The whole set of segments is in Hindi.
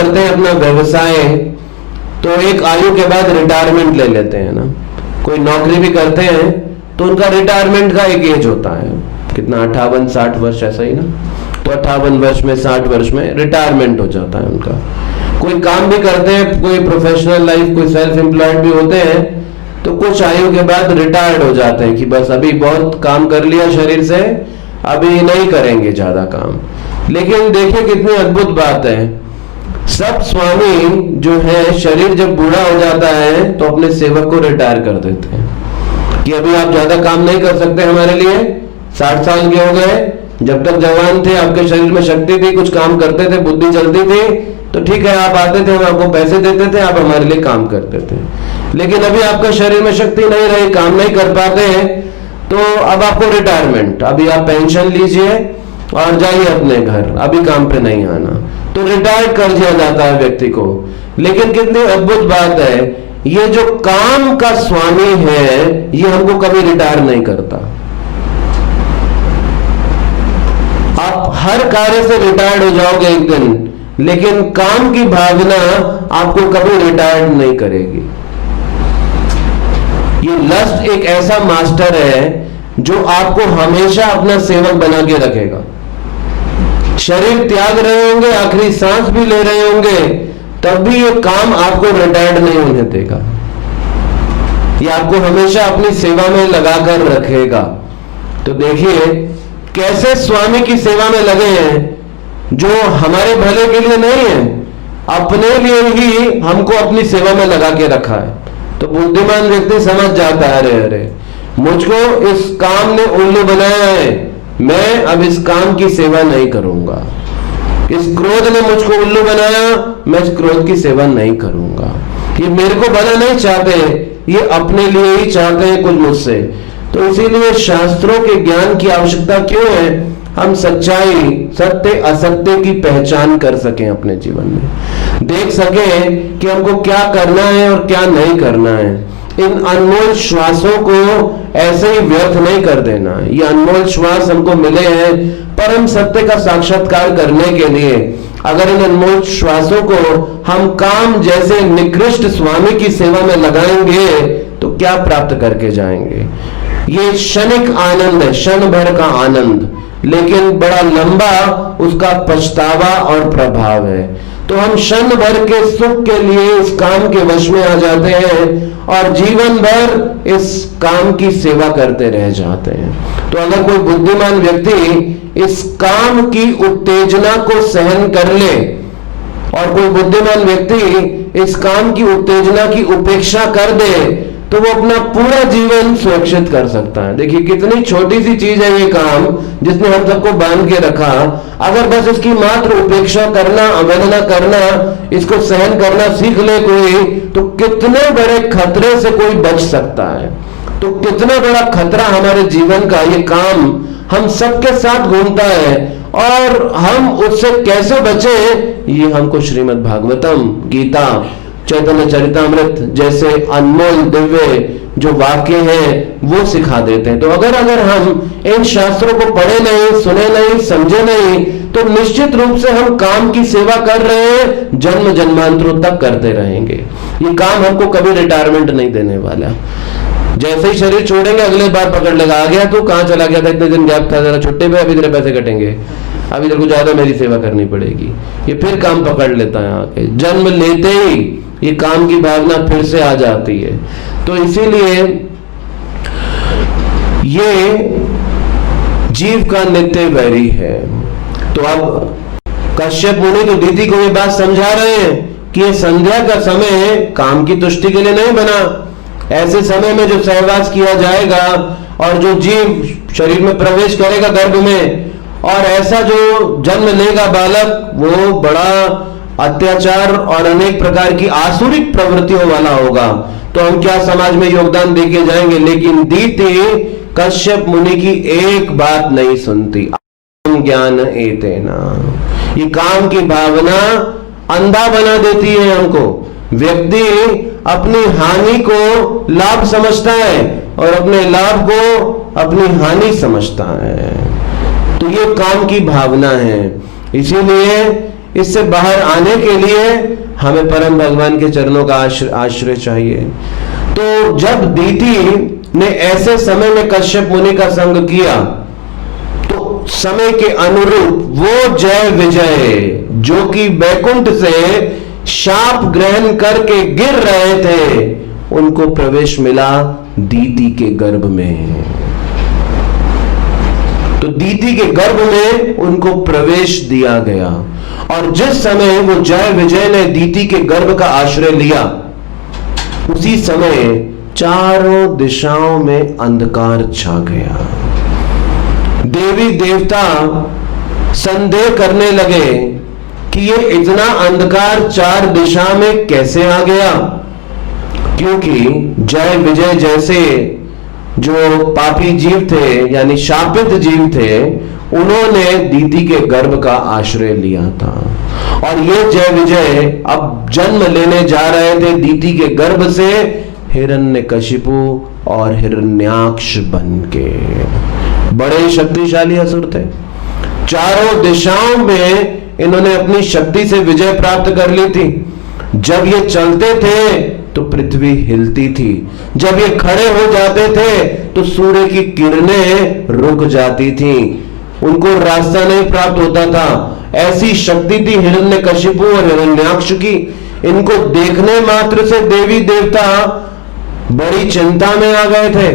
करते हैं अपना व्यवसाय, तो एक आयु के बाद रिटायरमेंट ले लेते हैं ना। कोई नौकरी भी करते हैं तो उनका रिटायरमेंट का एक एज होता है, कितना 58-60 वर्ष, ऐसा ही ना। तो 58 वर्ष में 60 वर्ष में रिटायरमेंट हो जाता है उनका। कोई काम भी करते हैं, कोई प्रोफेशनल लाइफ, कोई सेल्फ एम्प्लॉयड भी होते हैं, तो कुछ आयु के बाद रिटायर्ड हो जाते हैं कि बस अभी बहुत काम कर लिया शरीर से, अभी नहीं करेंगे ज्यादा काम। लेकिन देखिए कितनी अद्भुत बात है, सब स्वामी जो है शरीर जब बूढ़ा हो जाता है तो अपने सेवक को रिटायर कर देते हैं कि अभी आप ज्यादा काम नहीं कर सकते हमारे लिए, 60 साल के हो गए, जब तक जवान थे आपके शरीर में शक्ति थी, कुछ काम करते थे, बुद्धि चलती थी, तो ठीक है आप आते थे, हम आपको पैसे देते थे, आप हमारे लिए काम करते थे। लेकिन अभी आपका शरीर में शक्ति नहीं रही, काम नहीं कर पाते हैं, तो अब आपको रिटायरमेंट, अभी आप पेंशन लीजिए और जाइए अपने घर, अभी काम पे नहीं आना। तो रिटायर कर दिया जाता है व्यक्ति को। लेकिन कितनी अद्भुत बात है, ये जो काम का स्वामी है ये हमको कभी रिटायर नहीं करता। आप हर कार्य से रिटायर्ड हो जाओगे एक दिन, लेकिन काम की भावना आपको कभी रिटायर्ड नहीं करेगी। ये लस्ट एक ऐसा मास्टर है जो आपको हमेशा अपना सेवक बना के रखेगा। शरीर त्याग रहे होंगे, आखिरी सांस भी ले रहे होंगे, तब भी ये काम आपको रिटायर्ड नहीं होने देगा। ये आपको हमेशा अपनी सेवा में लगाकर रखेगा। तो देखिए कैसे स्वामी की सेवा में लगे हैं, जो हमारे भले के लिए नहीं है, अपने लिए ही हमको अपनी सेवा में लगा के रखा है। तो बुद्धिमान व्यक्ति समझ जाता है, अरे अरे मुझको इस काम ने उल्लू बनाया है, मैं अब इस काम की सेवा नहीं करूंगा। इस क्रोध ने मुझको उल्लू बनाया, मैं इस क्रोध की सेवा नहीं करूंगा। ये मेरे को भला नहीं चाहते, ये अपने लिए ही चाहते हैं कुछ मुझसे। तो इसीलिए शास्त्रों के ज्ञान की आवश्यकता क्यों है, हम सच्चाई, सत्य असत्य की पहचान कर सकें, अपने जीवन में देख सकें कि हमको क्या करना है और क्या नहीं करना है। इन अनमोल श्वासों को ऐसे ही व्यर्थ नहीं कर देना। ये अनमोल श्वास हमको मिले हैं परम सत्य का साक्षात्कार करने के लिए। अगर इन अनमोल श्वासों को हम काम जैसे निकृष्ट स्वामी की सेवा में लगाएंगे तो क्या प्राप्त करके जाएंगे। ये क्षणिक आनंद है, क्षण भर का आनंद, लेकिन बड़ा लंबा उसका पछतावा और प्रभाव है। तो हम क्षण भर के सुख के लिए इस काम के वश में आ जाते हैं और जीवन भर इस काम की सेवा करते रह जाते हैं। तो अगर कोई बुद्धिमान व्यक्ति इस काम की उत्तेजना को सहन कर ले और कोई बुद्धिमान व्यक्ति इस काम की उत्तेजना की उपेक्षा कर दे, तो वो अपना पूरा जीवन सुरक्षित कर सकता है। देखिए कितनी छोटी सी चीज है ये काम, जिसने हम सबको बांध के रखा। अगर बस इसकी मात्र उपेक्षा करना, अवहेलना करना, इसको सहन करना सीख ले कोई, तो कितने बड़े खतरे से कोई बच सकता है। तो कितना बड़ा खतरा हमारे जीवन का ये काम हम सबके साथ घूमता है, और हम उससे कैसे बचे, ये हमको श्रीमद् भागवतम, गीता, चैतन्य चरितामृत जैसे अनमोल दिव्य जो वाक्य हैं वो सिखा देते हैं। तो अगर हम इन शास्त्रों को पढ़े नहीं, सुने नहीं, समझे नहीं, तो निश्चित रूप से हम काम की सेवा कर रहे हैं, जन्म जन्मांतरों तक करते रहेंगे। ये काम हमको कभी रिटायरमेंट नहीं देने वाला। जैसे ही शरीर छोड़ेंगे अगले बार पकड़ लेगा, आ गया तू, कहाँ चला गया था, इतने दिन गैप था, जरा छुट्टी पे, अभी तेरे पैसे कटेंगे, अभी तेरे को ज्यादा मेरी सेवा करनी पड़ेगी। ये फिर काम पकड़ लेता है आके, जन्म लेते ही ये काम की भावना फिर से आ जाती है। तो इसीलिए ये जीव का नित्य वैरी है। तो अब कश्यप मुनि तो दीदी को ये बात समझा रहे हैं कि ये संध्या का समय काम की तुष्टि के लिए नहीं बना। ऐसे समय में जो सहवास किया जाएगा और जो जीव शरीर में प्रवेश करेगा गर्भ में, और ऐसा जो जन्म लेगा बालक, वो बड़ा अत्याचार और अनेक प्रकार की आसुरिक प्रवृत्तियों वाला होगा। तो हम क्या समाज में योगदान देके जाएंगे। लेकिन दीति कश्यप मुनि की एक बात नहीं सुनती। ज्ञान एतेना, ये काम की भावना अंधा बना देती है हमको। व्यक्ति अपनी हानि को लाभ समझता है और अपने लाभ को अपनी हानि समझता है। तो ये काम की भावना है। इसीलिए इससे बाहर आने के लिए हमें परम भगवान के चरणों का आश्रय चाहिए। तो जब दीति ने ऐसे समय में कश्यप मुनि का संग किया, तो समय के अनुरूप वो जय विजय जो कि बैकुंठ से शाप ग्रहण करके गिर रहे थे, उनको प्रवेश मिला दीति के गर्भ में। तो दीति के गर्भ में उनको प्रवेश दिया गया, और जिस समय वो जय विजय ने दीति के गर्भ का आश्रय लिया, उसी समय चारों दिशाओं में अंधकार छा गया। देवी देवता संदेह करने लगे कि ये इतना अंधकार चार दिशा में कैसे आ गया, क्योंकि जय विजय जैसे जो पापी जीव थे, यानी शापित जीव थे, उन्होंने दीति के गर्भ का आश्रय लिया था। और ये जय विजय अब जन्म लेने जा रहे थे दीति के गर्भ से हिरण्यकशिपु और हिरण्याक्ष बनके। बड़े शक्तिशाली असुर थे। चारों दिशाओं में इन्होंने अपनी शक्ति से विजय प्राप्त कर ली थी। जब ये चलते थे तो पृथ्वी हिलती थी, जब ये खड़े हो जाते थे तो सूर्य की किरणें रुक जाती थी, उनको रास्ता नहीं प्राप्त होता था। ऐसी शक्ति थी हिरण्यकशिपु और हिरण्याक्ष की। इनको देखने मात्र से देवी देवता बड़ी चिंता में आ गए थे।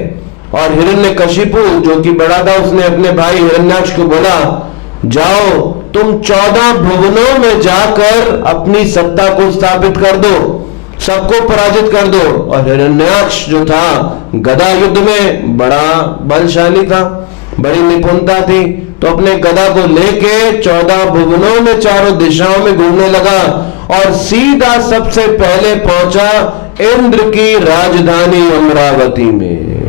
और हिरण्यकशिपु जो कि बड़ा था, उसने अपने भाई हिरण्याक्ष को बोला, जाओ तुम 14 भुवनों में जाकर अपनी सत्ता को स्थापित कर दो, सबको पराजित कर दो। और हिरण्याक्ष जो था गदा युद्ध में बड़ा बलशाली था, बड़ी निपुणता थी, तो अपने गदा को लेके 14 भुवनों में चारों दिशाओं में घूमने लगा और सीधा सबसे पहले पहुंचा इंद्र की राजधानी अमरावती में।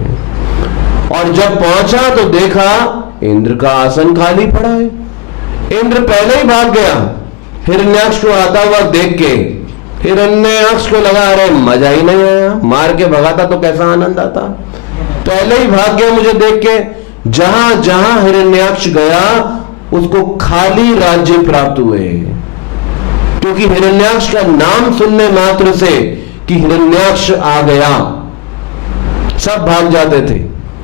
और जब पहुंचा तो देखा इंद्र का आसन खाली पड़ा है। इंद्र पहले ही भाग गया हिरण्याक्ष को आता हुआ देख के। हिरण्याक्ष को लगा अरे मजा ही नहीं आया, मार के भगाता तो कैसा आनंद आता, पहले ही भाग गया मुझे देख के। जहां जहां हिरण्याक्ष गया उसको खाली राज्य प्राप्त हुए, क्योंकि हिरण्याक्ष का नाम सुनने मात्र से कि हिरण्याक्ष आ गया सब भाग जाते थे।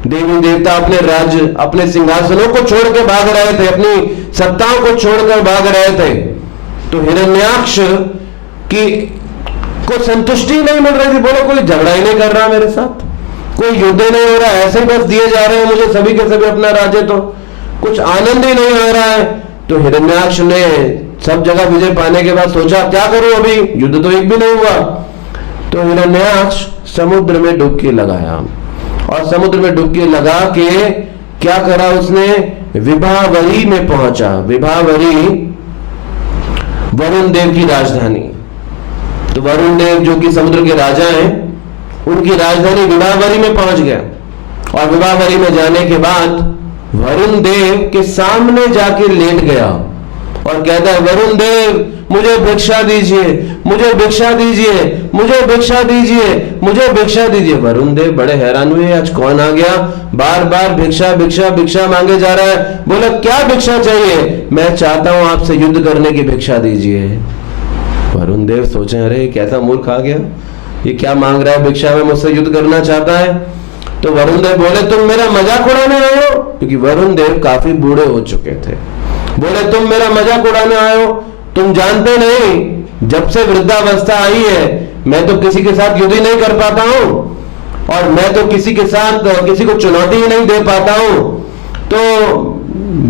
देवी देवता अपने राज्य, अपने सिंहासनों को छोड़ के भाग रहे थे, अपनी सत्ताओं को छोड़कर भाग रहे थे। तो हिरण्याक्ष की को संतुष्टि नहीं मिल रही थी। बोलो कोई झगड़ा ही नहीं कर रहा मेरे साथ, कोई युद्ध नहीं हो रहा, ऐसे बस दिए जा रहे हैं मुझे सभी के सभी अपना राज्य, तो कुछ आनंद ही नहीं आ रहा है। तो हिरण्याक्ष ने सब जगह विजय पाने के बाद सोचा क्या करूं, अभी युद्ध तो एक भी नहीं हुआ। तो हिरण्याक्ष समुद्र में डुबकी लगाया, और समुद्र में डुबकी लगा के क्या करा उसने, विभावरी में पहुंचा। विभावरी वरुण देव की राजधानी। तो वरुण देव जो कि समुद्र के राजा हैं, उनकी राजधानी विभावरी में पहुंच गया। और विभावरी में जाने के बाद वरुण देव के सामने जाके लेट गया और कहता है, वरुण देव मुझे भिक्षा दीजिए, मुझे भिक्षा दीजिए, मुझे भिक्षा दीजिए, मुझे भिक्षा दीजिए। वरुण देव बड़े हैरान हुए, आज कौन आ गया, बार बार भिक्षा भिक्षा भिक्षा मांगे जा रहा है। बोला क्या भिक्षा चाहिए, मैं चाहता हूं आपसे युद्ध करने की भिक्षा दीजिए। वरुण देव सोचे अरे कैसा मूर्ख आ गया, ये क्या मांग रहा है भिक्षा में, मुझसे युद्ध करना चाहता है। तो वरुण देव बोले तुम मेरा मजाक उड़ाने आए हो, क्योंकि वरुण देव काफी बूढ़े हो चुके थे। बोले तुम मेरा मजाक उड़ाने आए हो, तुम जानते नहीं जब से वृद्धावस्था आई है मैं तो किसी के साथ युद्ध ही नहीं कर पाता हूं, और मैं तो किसी के साथ किसी को चुनौती ही नहीं दे पाता हूं, तो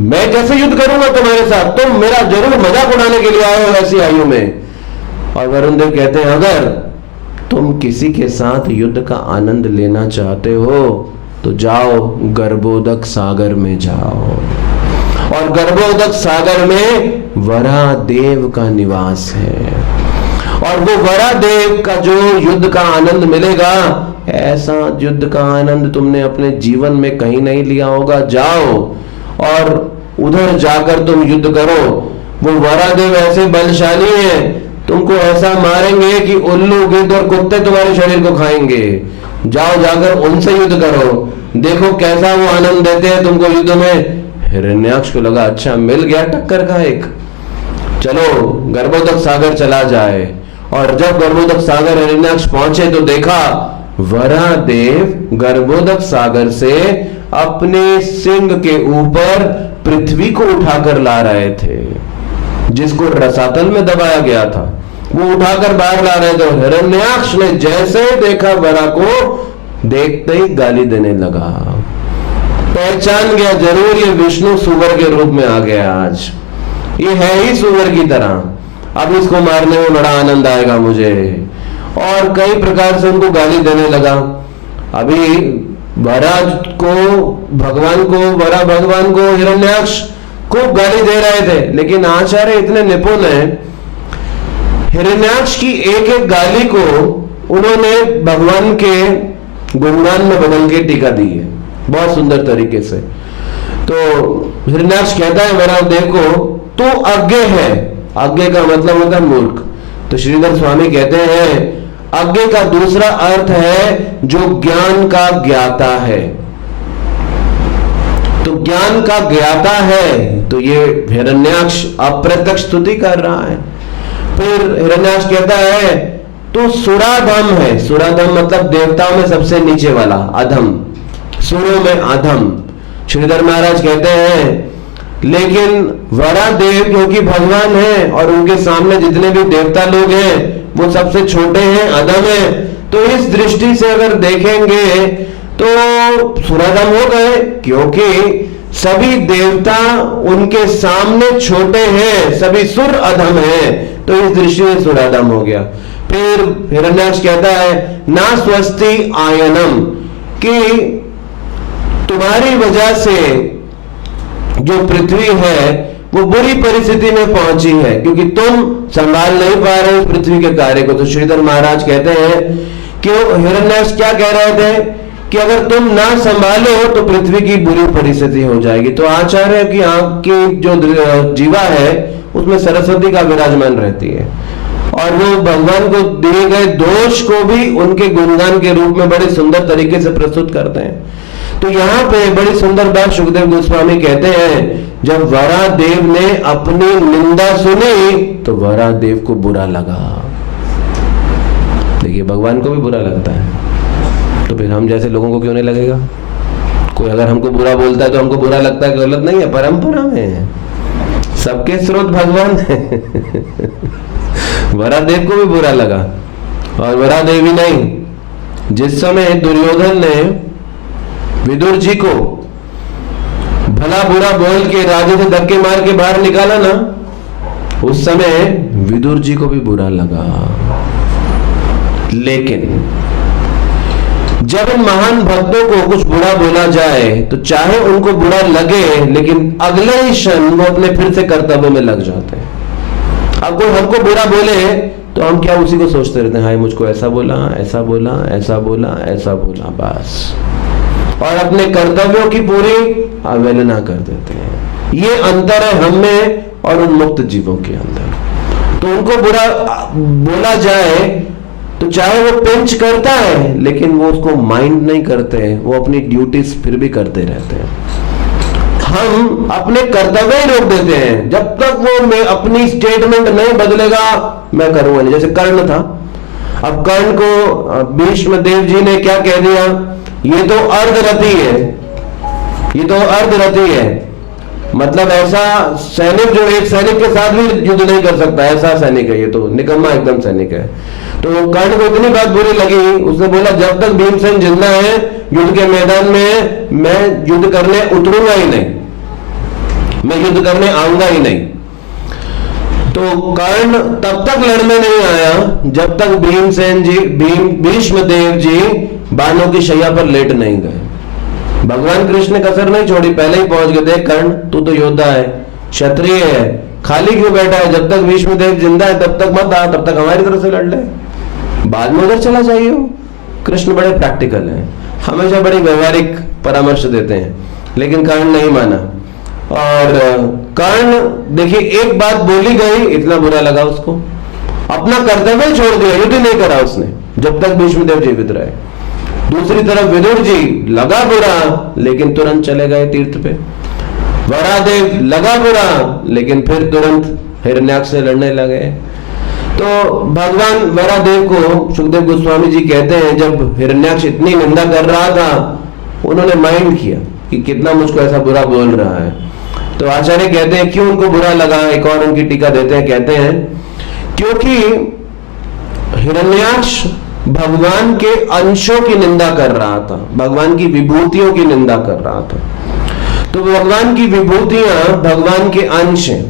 मैं कैसे युद्ध करूंगा तुम्हारे साथ, तुम मेरा जरूर मजाक उड़ाने के लिए आए हो ऐसी आयु में। और वरुण देव कहते हैं अगर तुम किसी के साथ युद्ध का आनंद लेना चाहते हो तो जाओ गर्भोदक सागर में जाओ, और गर्भोदक सागर में वरादेव का निवास है, और वो वरादेव का जो युद्ध का आनंद मिलेगा, ऐसा युद्ध का आनंद तुमने अपने जीवन में कहीं नहीं लिया होगा। जाओ और उधर जाकर तुम युद्ध करो। वो वरादेव ऐसे बलशाली हैं, तुमको ऐसा मारेंगे कि उल्लू गिद्ध और कुत्ते तुम्हारे शरीर को खाएंगे। जाओ जाकर उनसे युद्ध करो, देखो कैसा वो आनंद देते हैं तुमको युद्ध में। हिरण्याक्ष को लगा अच्छा मिल गया टक्कर का एक। चलो गर्भोदक सागर चला जाए। और जब गर्भोदक सागर हिरण्याक्ष पहुंचे तो देखा वरादेव गर्भोदक सागर से अपने सिंह के ऊपर पृथ्वी को उठाकर ला रहे थे, जिसको रसातल में दबाया गया था वो उठाकर बाहर ला रहे थे। हिरण्याक्ष ने जैसे ही देखा वरा को, देखते ही गाली देने लगा। पहचान गया जरूर ये विष्णु सुवर के रूप में आ गया, आज ये है ही सुवर की तरह, अब इसको मारने में बड़ा आनंद आएगा मुझे। और कई प्रकार से उनको गाली देने लगा। अभी वरा को भगवान को हिरण्याक्ष खूब गाली दे रहे थे, लेकिन आचार्य इतने निपुण हैं, हिरण्याक्ष की एक एक गाली को उन्होंने भगवान के गुणगान में बदल के टीका दी है बहुत सुंदर तरीके से। तो हिरण्याक्ष कहता है वरादेव को, तू अज्ञ है। अज्ञ का मतलब होता है मूर्ख। तो श्रीधर स्वामी कहते हैं अज्ञ का दूसरा अर्थ है जो ज्ञान का ज्ञाता है। तो ज्ञान का ज्ञाता है, तो ये हिरण्याक्ष अप्रत्यक्ष स्तुति कर रहा है। फिर हिरण्याक्ष कहता है तो सुराधम है। सुराधम मतलब देवताओं में सबसे नीचे वाला, अधम, सुरों में अधम। श्रीधर महाराज कहते हैं लेकिन वरादेव क्योंकि भगवान है और उनके सामने जितने भी देवता लोग हैं वो सबसे छोटे हैं, अधम है। तो इस दृष्टि से अगर देखेंगे तो सुराधम हो गए, क्योंकि सभी देवता उनके सामने छोटे हैं, सभी सुर अधम हैं, तो इस दृष्टि से सुराधम हो गया। फिर हिरण्याक्ष कहता है ना स्वस्ति आयनम, कि तुम्हारी वजह से जो पृथ्वी है वो बुरी परिस्थिति में पहुंची है, क्योंकि तुम संभाल नहीं पा रहे उस पृथ्वी के कार्य को। तो श्रीधर महाराज कहते हैं कि हिरण्याक्ष क्या कह रहे थे कि अगर तुम ना संभालो तो पृथ्वी की बुरी परिस्थिति हो जाएगी। तो आचार्य की आंख की जो जीवा है उसमें सरस्वती का विराजमान रहती है, और वो भगवान को दिए गए दोष को भी उनके गुणगान के रूप में बड़े सुंदर तरीके से प्रस्तुत करते हैं। तो यहाँ पे बड़ी सुंदर बात सुखदेव गोस्वामी कहते हैं, जब वरादेव ने अपनी निंदा सुनी तो वरादेव को बुरा लगा। देखिए भगवान को भी बुरा लगता है, तो फिर हम जैसे लोगों को क्यों नहीं लगेगा? कोई अगर हमको बुरा बोलता है तो हमको बुरा लगता है, गलत नहीं है, परंपरा में है, सबके स्रोत भगवान है। वरादेव को भी बुरा लगा, और वरादेव ही नहीं, जिस समय दुर्योधन ने विदुर जी को भला बुरा बोल के राज्य से धक्के मार के बाहर निकाला ना, उस समय विदुर जी को भी बुरा लगा। लेकिन जब इन महान भक्तों को कुछ बुरा बोला जाए तो चाहे उनको बुरा लगे, लेकिन अगले ही क्षण वो अपने फिर से कर्तव्य में लग जाते हैं। अब कोई हमको बुरा बोले तो हम क्या उसी को सोचते रहते हैं, हाय मुझको ऐसा बोला, ऐसा बोला, ऐसा बोला, ऐसा बोला, बस, और अपने कर्तव्यों की पूरी अवहेलना कर देते हैं। ये अंतर है हम में और उन मुक्त जीवों के अंदर। तो उनको बुरा बोला जाए तो चाहे वो पिंच करता है, लेकिन वो उसको माइंड नहीं करते, वो अपनी ड्यूटीज फिर भी करते रहते हैं। हम अपने कर्तव्य ही रोक देते हैं, जब तक वो मैं अपनी स्टेटमेंट नहीं बदलेगा मैं करूंगा नहीं। जैसे कर्ण था, अब कर्ण को भीष्म देव जी ने क्या कह दिया, ये तो अर्धरथी है, ये तो अर्धरथी है, मतलब ऐसा सैनिक जो एक सैनिक के साथ भी युद्ध नहीं कर सकता, ऐसा सैनिक है, ये तो निकम्मा एकदम सैनिक है। तो कर्ण को इतनी बात बुरी लगी, उसने बोला जब तक भीमसेन जिंदा है युद्ध के मैदान में मैं युद्ध करने उतरूंगा ही नहीं, मैं युद्ध करने आऊंगा ही नहीं। तो कर्ण तब तक लड़ने नहीं आया जब तक भीमसेन जी भीष्म देव जी बाणों की शैया पर लेट नहीं गए। भगवान कृष्ण ने कसर नहीं छोड़ी, पहले ही पहुंच गए, देख कर्ण तू तो योद्धा है, क्षत्रिय है, खाली क्यों बैठा है, जब तक भीष्म देव जिंदा है तब तक मत आ, तब तक हमारी तरफ से लड़ ले, बाद में उधर चला जाइए। कृष्ण बड़े प्रैक्टिकल हैं, हमेशा बड़ी व्यवहारिक परामर्श देते हैं, लेकिन कर्ण नहीं माना। और कर्ण देखिए एक बात बोली गई, इतना बुरा लगा उसको, अपना कर्तव्य छोड़ दिया, युद्ध नहीं करा उसने जब तक भीष्मदेव जीवित रहे। दूसरी तरफ विदुर जी लगा बुरा, लेकिन तुरंत चले गए तीर्थ पे। वरादेव लगा बुरा, लेकिन फिर तुरंत हिरण्याक्ष से लड़ने लगे। तो भगवान वरादेव को सुखदेव गोस्वामी जी कहते हैं, जब हिरण्याक्ष इतनी निंदा कर रहा था, उन्होंने माइंड किया कि कितना मुझको ऐसा बुरा बोल रहा है। तो आचार्य कहते हैं क्यों उनको बुरा लगा, एक और उनकी टीका देते हैं, कहते हैं क्योंकि हिरण्याक्ष भगवान के अंशों की निंदा कर रहा था, भगवान की विभूतियों की निंदा कर रहा था। तो भगवान की विभूतियां भगवान के अंश हैं।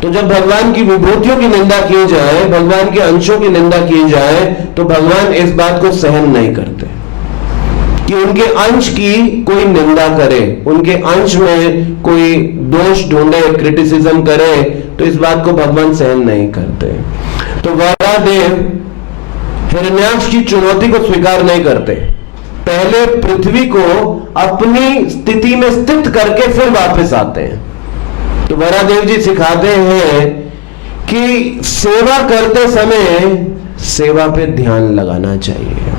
तो जब भगवान की विभूतियों की निंदा की जाए, भगवान के अंशों की निंदा की जाए, तो भगवान इस बात को सहन नहीं करते कि उनके अंश की कोई निंदा करे, उनके अंश में कोई दोष ढूंढे, क्रिटिसिज्म करे, तो इस बात को भगवान सहन नहीं करते। तो वरादेव हिरण्याक्ष की चुनौती को स्वीकार नहीं करते, पहले पृथ्वी को अपनी स्थिति में स्थित करके फिर वापस आते हैं। तो वरादेव जी सिखाते हैं कि सेवा करते समय सेवा पे ध्यान लगाना चाहिए।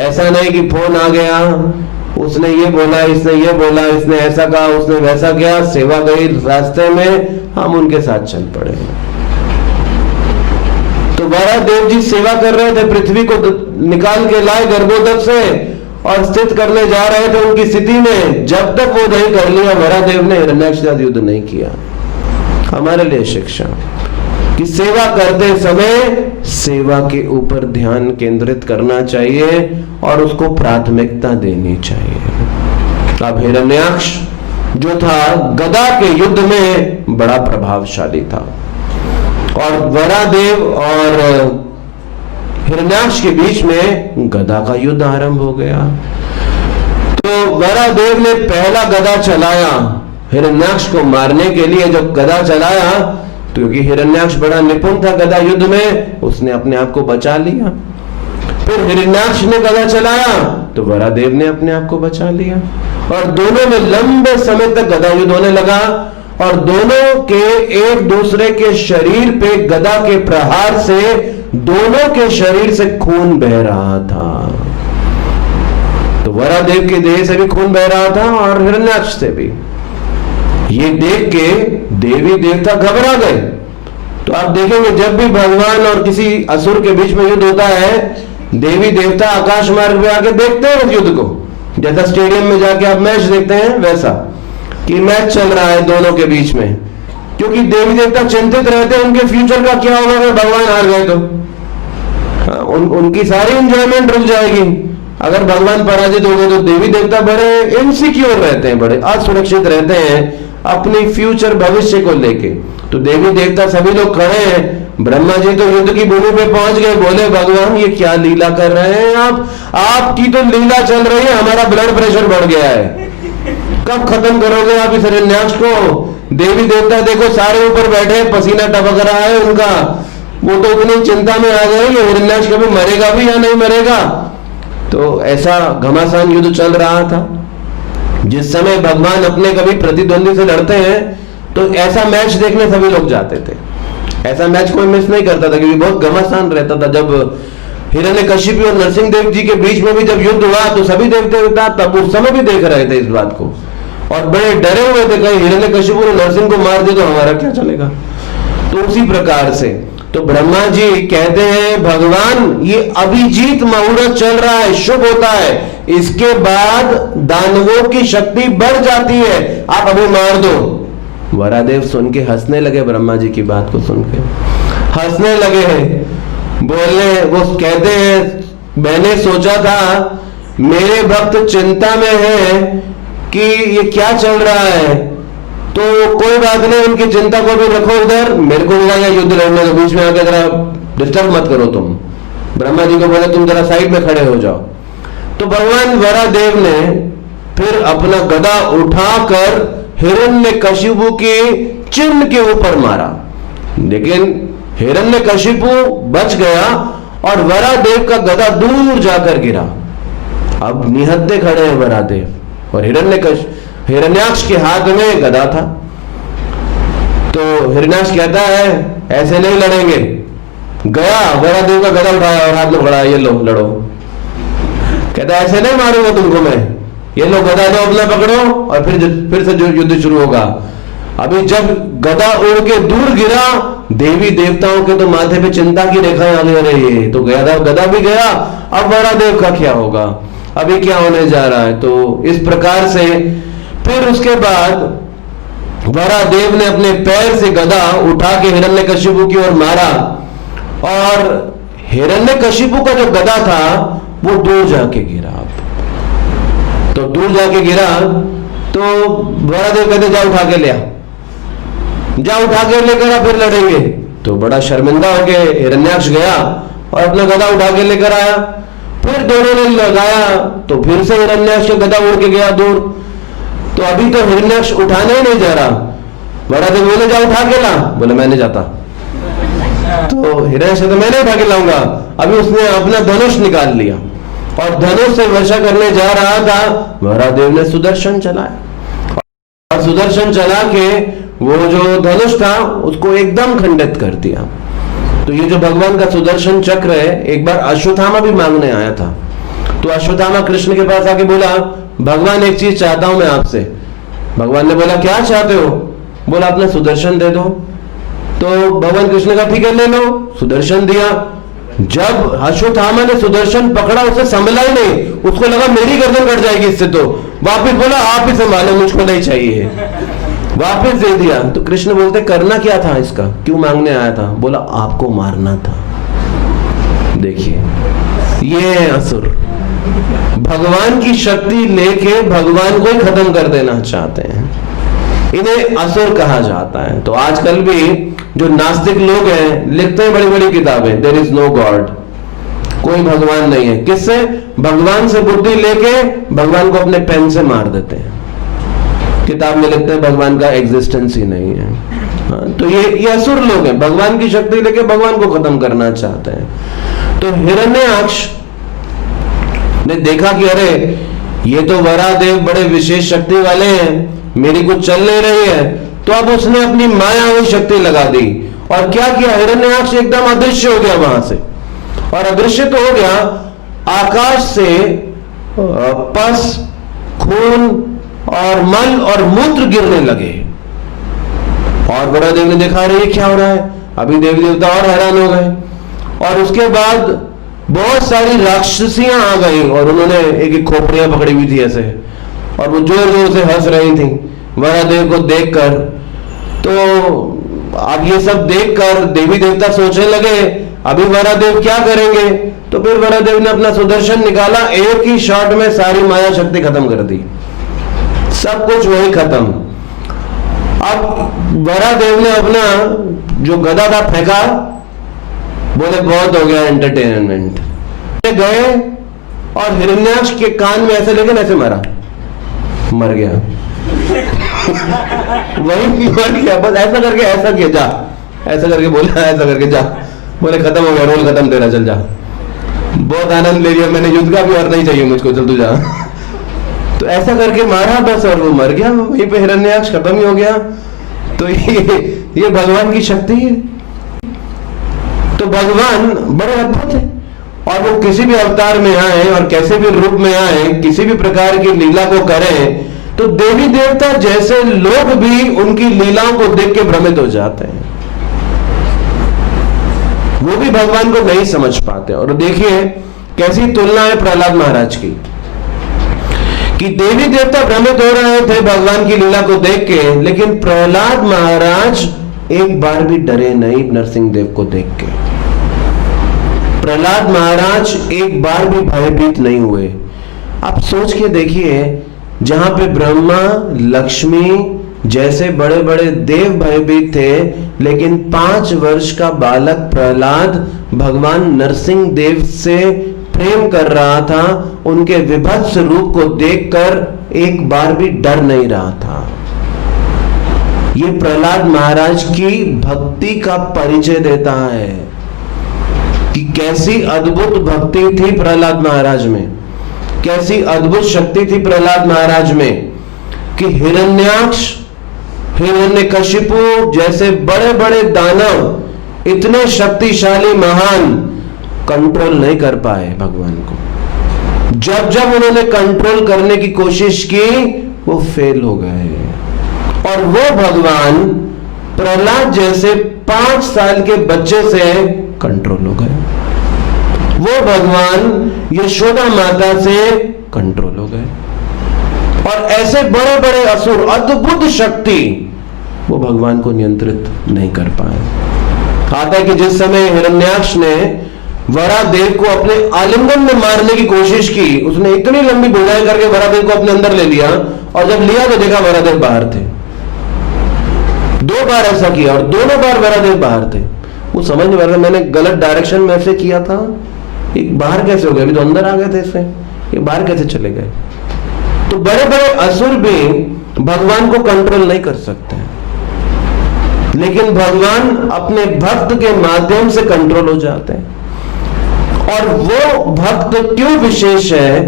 ऐसा नहीं कि फोन आ गया, उसने ये बोला, इसने ये बोला, इसने ऐसा कहा, उसने वैसा किया, सेवा गई रास्ते में, हम उनके साथ चल पड़े। तो वरादेव जी सेवा कर रहे थे, पृथ्वी को निकाल के लाए गर्भोदक से और स्थित करने जा रहे थे उनकी स्थिति में। जब तक वो नहीं कर लिया, वरादेव ने हिरण्याक्ष के साथ युद्ध नहीं किया। हमारे लिए शिक्षा कि सेवा करते समय सेवा के ऊपर ध्यान केंद्रित करना चाहिए और उसको प्राथमिकता देनी चाहिए। अब हिरण्याक्ष जो था गदा के युद्ध में बड़ा प्रभावशाली था और वरादेव और हिरण्याक्ष के बीच में गदा का युद्ध आरंभ हो गया। तो वरादेव ने पहला गदा चलाया हिरण्याक्ष को मारने के लिए। जब गदा चलाया, तो क्योंकि हिरण्याक्ष बड़ा निपुण था गदा युद्ध में, उसने अपने आप को बचा लिया। फिर हिरण्याक्ष ने गदा चलाया तो वरादेव ने अपने आप को बचा लिया और दोनों में लंबे समय तक गदा युद्ध होने लगा और दोनों के एक दूसरे के शरीर पे गदा के प्रहार से दोनों के शरीर से खून बह रहा था। तो वरादेव के देह से भी खून बह रहा था और हिरण्याक्ष से भी। ये देख के देवी देवता घबरा गए। तो आप देखेंगे जब भी भगवान और किसी असुर के बीच में युद्ध होता है, देवी देवता आकाश मार्ग पे आके देखते हैं उस युद्ध को, जैसा स्टेडियम में जाके आप मैच देखते हैं वैसा कि मैच चल रहा है दोनों के बीच में। क्योंकि देवी देवता चिंतित रहते हैं उनके फ्यूचर का क्या होगा अगर भगवान हार गए तो। उनकी सारी एंजॉयमेंट रुक जाएगी। अगर भगवान पराजित हो गए तो देवी देवता बड़े इनसिक्योर रहते हैं, बड़े असुरक्षित रहते हैं अपनी फ्यूचर भविष्य को लेके। तो देवी देवता सभी लोग खड़े हैं। ब्रह्मा जी तो युद्ध की भूमि पे पहुंच गए, बोले भगवान ये क्या लीला कर रहे हैं आप, आपकी तो लीला चल रही है, हमारा ब्लड प्रेशर बढ़ गया है, कब खत्म करोगे आप इस हिरण्याक्ष को। देवी देवता देखो सारे ऊपर बैठे, पसीना टपक रहा है उनका, वो तो इतनी चिंता में आ गए ये हिरण्याक्ष कभी मरेगा भी या नहीं मरेगा। तो ऐसा घमासान युद्ध चल रहा था। जिस समय भगवान अपने कभी प्रतिद्वंदी से लड़ते हैं तो ऐसा मैच देखने सभी लोग जाते थे। ऐसा मैच कोई मिस नहीं करता था क्योंकि बहुत घमासान रहता था। जब हिरण्यकशिपु और नरसिंह देव जी के बीच में भी जब युद्ध हुआ तो सभी देवता तब उस समय भी देख रहे थे इस बात को और बड़े डरे हुए थे, कहीं हिरण्यकशिपु और नरसिंह को मार दे तो हमारा क्या चलेगा। तो उसी प्रकार से तो ब्रह्मा जी कहते हैं भगवान ये अभिजीत मुहूर्त चल रहा है, शुभ होता है, इसके बाद दानवों की शक्ति बढ़ जाती है, आप अभी मार दो। वरादेव सुन के हंसने लगे, ब्रह्मा जी की बात को सुन के हंसने लगे हैं, बोले वो कहते हैं मैंने सोचा था मेरे भक्त चिंता में है कि ये क्या चल रहा है, तो कोई बात नहीं उनकी चिंता को भी रखो उधर, मेरे को लगा युद्ध लड़ने के बीच में आके जरा डिस्टर्ब मत करो तुम। ब्रह्मा जी को बोले तुम जरा साइड में खड़े हो जाओ। तो भगवान वरादेव ने फिर अपना गदा उठाकर हिरण्यकशिपु के चिन्ह के ऊपर मारा, लेकिन हिरण्यकशिपु बच गया और वरादेव का गदा दूर जाकर गिरा। अब निहत्ते खड़े हैं वरादेव और हिरण्याक्ष के हाथ में गदा था। तो हिरण्याक्ष कहता है ऐसे नहीं लड़ेंगे। गया वरादेव का गदा उठाया और हाथ में खड़ा, ये लो लड़ो। कहता है ऐसे नहीं मारूंगा तुमको मैं, ये लो गदा लो अपना पकड़ो और फिर से जो युद्ध शुरू होगा। अभी जब गदा उड़ के दूर गिरा, देवी देवताओं के तो माथे पे चिंता की रेखाएं आ गई, अरे ये तो गया, गदा भी गया, अब वरादेव का क्या होगा, अभी क्या होने जा रहा है। तो इस प्रकार से फिर उसके बाद वरादेव ने अपने पैर से गदा उठा के हिरण्यकशिपु की ओर मारा, और हिरण्यकशिपु का जो गदा था वो दूर जाके गिरा। तो दूर जाके गिरा तो वरादेव कहते जा उठा के ले आ, जा उठा के लेकर आ, फिर लड़ेंगे। तो बड़ा शर्मिंदा होके हिरण्याक्ष गया और अपना गदा उठा के लेकर आया। फिर दोनों ने लगाया तो फिर से हिरण्याक्ष का गदा उड़ के गया दूर। तो अभी तो हिरण्याक्ष उठाने ही नहीं जा रहा। वरादेव बोले जा उठा के ला, बोले मैं नहीं जाता। तो हिरण्याक्ष तो मैं नहीं उठा के लाऊंगा। अभी उसने अपना धनुष निकाल लिया और धनुष से वर्षा करने जा रहा था। वरादेव ने सुदर्शन चलाया और सुदर्शन चला के वो जो धनुष था उसको एकदम खंडित कर दिया। तो ये जो भगवान का सुदर्शन चक्र है, एक बार अश्वत्थामा भी मांगने आया था। तो अश्वत्थामा कृष्ण के पास आके बोला, भगवान एक चीज चाहता हूं मैं आपसे। भगवान ने बोला क्या चाहते हो? बोला अपना सुदर्शन दे दो। तो भगवान कृष्ण का ठीक है ले लो, सुदर्शन दिया। जब अश्वत्थामा ने सुदर्शन पकड़ा, उसे संभला ही नहीं, उसको लगा मेरी गर्दन कट जाएगी इससे। तो वापिस बोला आप ही संभालो, मुझको नहीं चाहिए, वापिस दे दिया। तो कृष्ण बोलते करना क्या था इसका, क्यों मांगने आया था? बोला आपको मारना था। देखिए ये असुर भगवान की शक्ति लेके भगवान को ही खत्म कर देना चाहते हैं, इन्हें असुर कहा जाता है। तो आजकल भी जो नास्तिक लोग हैं लिखते हैं बड़ी बड़ी किताबें, देयर इज नो गॉड, कोई भगवान नहीं है। किससे? भगवान से बुद्धि लेके भगवान को अपने पेन से मार देते हैं, किताब में लिखते हैं भगवान का एग्जिस्टेंस ही नहीं है। हाँ, तो ये असुर लोग हैं, भगवान की शक्ति लेके भगवान को खत्म करना चाहते हैं। तो हिरण्याक्ष ने देखा कि अरे ये तो वरादेव बड़े विशेष शक्ति वाले हैं, मेरी कुछ चल नहीं रही है। तो अब उसने अपनी मायावी शक्ति लगा दी और क्या किया, हिरण्याक्ष एकदम अदृश्य हो गया वहां से। और अदृश्य तो हो गया, आकाश से पस, खून और मल और मूत्र गिरने लगे। और वरादेव ने देखा अरे ये क्या हो रहा है। अभी देवी देवता और हैरान हो गए। और उसके बाद बहुत सारी राक्षसियां आ गई और उन्होंने एक एक खोपड़ियां पकड़ी हुई थी ऐसे, और वो जोर जोर से हंस रही थी वरादेव को देखकर। तो अब ये सब देखकर देवी देवता सोचने लगे अभी वरादेव क्या करेंगे। तो फिर वरादेव ने अपना सुदर्शन निकाला, एक ही शॉट में सारी माया शक्ति खत्म कर दी, सब कुछ वही खत्म। अब वरादेव ने अपना जो गदा था फेंका, बोले बहुत हो गया एंटरटेनमेंट। गए और हिरण्याक्ष के कान में ऐसे लेकिन ऐसे मारा, मर गया। वही मर गया, बस ऐसा करके ऐसा किया, जा ऐसा करके बोला, ऐसा करके जा, बोले खत्म हो गया, रोल खत्म तेरा, चल जा। बहुत आनंद ले लिया मैंने युद्ध का भी, और नहीं चाहिए मुझको, चल तू जा। तो ऐसा करके मारा बस, और वो मर गया वहीं पे, हिरण्याक्ष खत्म ही हो गया। तो ये भगवान की शक्ति है। तो भगवान बड़े अद्भुत है, और वो किसी भी अवतार में आए और कैसे भी रूप में आए, किसी भी प्रकार की लीला को करें, तो देवी देवता जैसे लोग भी उनकी लीलाओं को देख के भ्रमित हो जाते हैं, वो भी भगवान को नहीं समझ पाते। और देखिए कैसी तुलना है प्रहलाद महाराज की, कि देवी देवता भ्रमित हो रहे थे भगवान की लीला को देख के, लेकिन प्रहलाद महाराज एक बार भी डरे नहीं नरसिंह देव को देख के। प्रहलाद महाराज एक बार भी भयभीत नहीं हुए। आप सोच के देखिए, जहां पे ब्रह्मा, लक्ष्मी जैसे बड़े बड़े देव भयभीत थे, लेकिन 5 वर्ष का बालक प्रहलाद भगवान नरसिंह देव से प्रेम कर रहा था, उनके विभत्स रूप को देखकर एक बार भी डर नहीं रहा था। ये प्रहलाद महाराज की भक्ति का परिचय देता है कि कैसी अद्भुत भक्ति थी प्रहलाद महाराज में, कैसी अद्भुत शक्ति थी प्रहलाद महाराज में, कि हिरण्याक्ष, हिरण्यकशिपु जैसे बड़े बड़े दानव, इतने शक्तिशाली महान, कंट्रोल नहीं कर पाए भगवान को। जब जब उन्होंने कंट्रोल करने की कोशिश की, वो फेल हो गए। और वो भगवान प्रहलाद जैसे 5 साल के बच्चे से कंट्रोल हो गए। वो भगवान यशोदा माता से कंट्रोल हो गए। और ऐसे बड़े बड़े असुर, अद्भुत शक्ति, वो भगवान को नियंत्रित नहीं कर पाए। आता है कि जिस समय हिरण्याक्ष ने वरादेव को अपने आलिंगन में मारने की कोशिश की, उसने इतनी लंबी भुजाएं करके वरादेव को अपने अंदर ले लिया, और जब लिया तो देखा वरादेव बाहर थे। 2 बार ऐसा किया और दोनों बार वरादेव बाहर थे। वो समझ नहीं पा रहा, मैंने गलत डायरेक्शन में ऐसे किया था, एक बाहर कैसे हो गए, अभी तो अंदर आ गए थे, इससे ये बाहर कैसे चले गए। तो बड़े बड़े असुर भी भगवान को कंट्रोल नहीं कर सकते, लेकिन भगवान अपने भक्त के माध्यम से कंट्रोल हो जाते हैं। और वो भक्त क्यों विशेष है?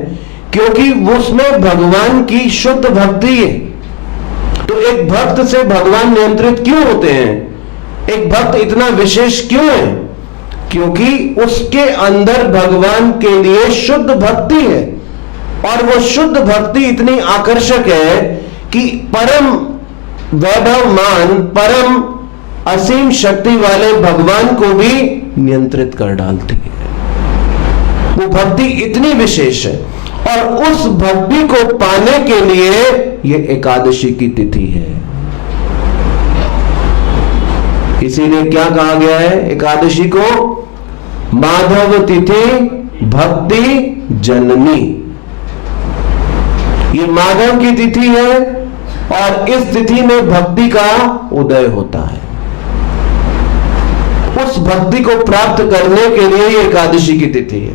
क्योंकि उसमें भगवान की शुद्ध भक्ति है। तो एक भक्त से भगवान नियंत्रित क्यों होते हैं? एक भक्त इतना विशेष क्यों है? क्योंकि उसके अंदर भगवान के लिए शुद्ध भक्ति है। और वो शुद्ध भक्ति इतनी आकर्षक है कि परम वैभवमान, परम असीम शक्ति वाले भगवान को भी नियंत्रित कर डालती है। वो भक्ति इतनी विशेष है। और उस भक्ति को पाने के लिए ये एकादशी की तिथि है। इसीलिए क्या कहा गया है एकादशी को? माधव तिथि भक्ति जननी। ये माधव की तिथि है और इस तिथि में भक्ति का उदय होता है। उस भक्ति को प्राप्त करने के लिए ये एकादशी की तिथि है।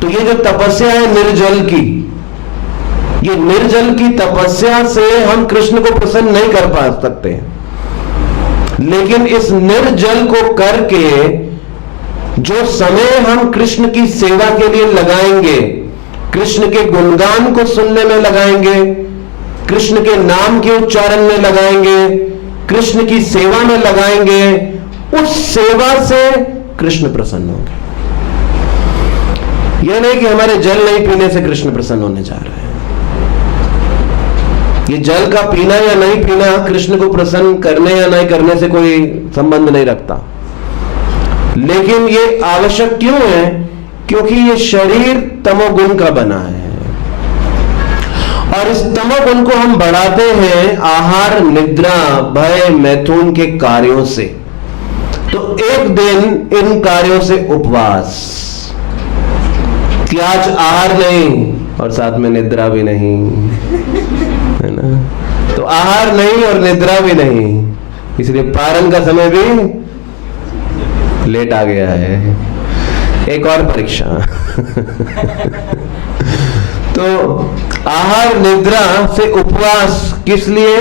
तो ये जो तपस्या है निर्जल की, ये निर्जल की तपस्या से हम कृष्ण को प्रसन्न नहीं कर पा सकते, लेकिन इस निर्जल को करके जो समय हम कृष्ण की सेवा के लिए लगाएंगे, कृष्ण के गुणगान को सुनने में लगाएंगे, कृष्ण के नाम के उच्चारण में लगाएंगे, कृष्ण की सेवा में लगाएंगे, उस सेवा से कृष्ण प्रसन्न होंगे। यह नहीं कि हमारे जल नहीं पीने से कृष्ण प्रसन्न होने जा रहे हैं। ये जल का पीना या नहीं पीना कृष्ण को प्रसन्न करने या नहीं करने से कोई संबंध नहीं रखता, लेकिन ये आवश्यक क्यों है? क्योंकि ये शरीर तमोगुण का बना है और इस तमोगुण को हम बढ़ाते हैं आहार, निद्रा, भय, मैथुन के कार्यों से। तो एक दिन इन कार्यों से उपवास, कि आज आहार नहीं और साथ में निद्रा भी नहीं, है ना? तो आहार नहीं और निद्रा भी नहीं, इसलिए पारण का समय भी लेट आ गया है। एक और परीक्षा तो आहार निद्रा से उपवास किस लिए?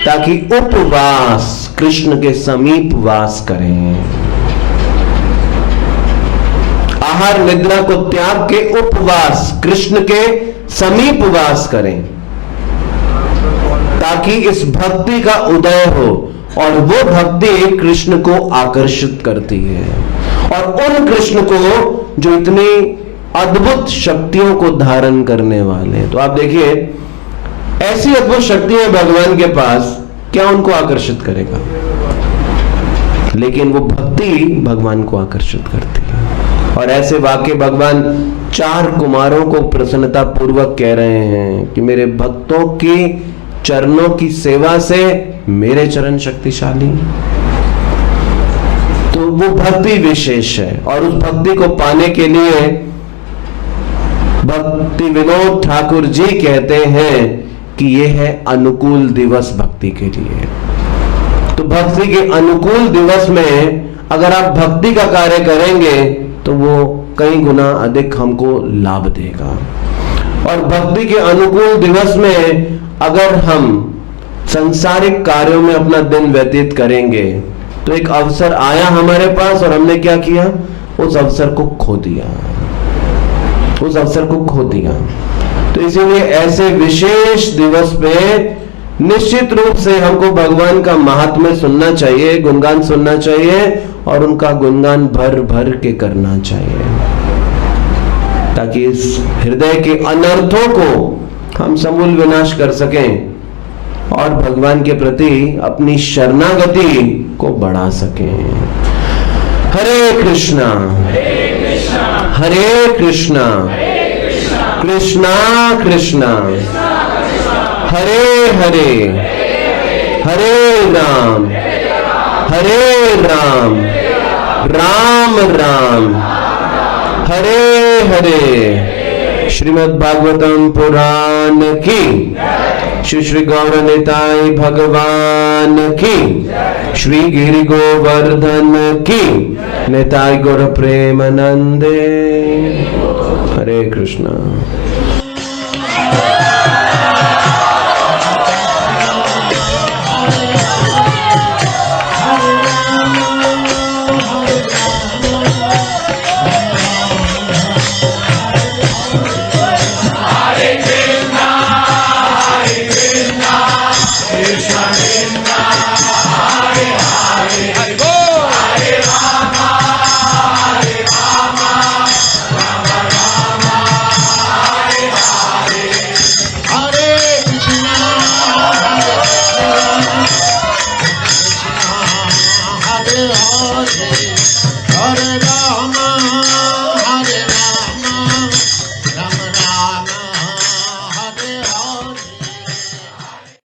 ताकि उपवास कृष्ण के समीप वास करें। आहार निद्रा को त्याग के उपवास कृष्ण के समीप वास करें, ताकि इस भक्ति का उदय हो। और वो भक्ति कृष्ण को आकर्षित करती है, और उन कृष्ण को जो इतनी अद्भुत शक्तियों को धारण करने वाले हैं। तो आप देखिए ऐसी अद्भुत शक्तियां भगवान के पास, क्या उनको आकर्षित करेगा? लेकिन वो भक्ति भगवान को आकर्षित करती है। और ऐसे वाक्य भगवान 4 कुमारों को प्रसन्नता पूर्वक कह रहे हैं कि मेरे भक्तों की चरणों की सेवा से मेरे चरण शक्तिशाली। तो वो भक्ति विशेष है, और उस भक्ति को पाने के लिए भक्ति विनोद ठाकुर जी कहते हैं कि यह है अनुकूल दिवस भक्ति के लिए। तो भक्ति के अनुकूल दिवस में अगर आप भक्ति का कार्य करेंगे तो वो कई गुना अधिक हमको लाभ देगा। और भक्ति के अनुकूल दिवस में अगर हम सांसारिक कार्यों में अपना दिन व्यतीत करेंगे तो एक अवसर आया हमारे पास और हमने क्या किया? उस अवसर को खो दिया, उस अवसर को खो दिया। तो इसीलिए ऐसे विशेष दिवस पे निश्चित रूप से हमको भगवान का महात्म्य सुनना चाहिए, गुणगान सुनना चाहिए, और उनका गुणगान भर भर के करना चाहिए, ताकि इस हृदय के अनर्थों को हम समूल विनाश कर सकें और भगवान के प्रति अपनी शरणागति को बढ़ा सकें। हरे कृष्णा हरे कृष्णा कृष्णा कृष्णा हरे हरे हरे राम राम राम हरे हरे। श्रीमद् भागवतम पुराण की, श्री श्री गौर निताय भगवान की, श्री गिरि गोवर्धन की, निताय गौर प्रेमानंदे। हरे कृष्णा। Hare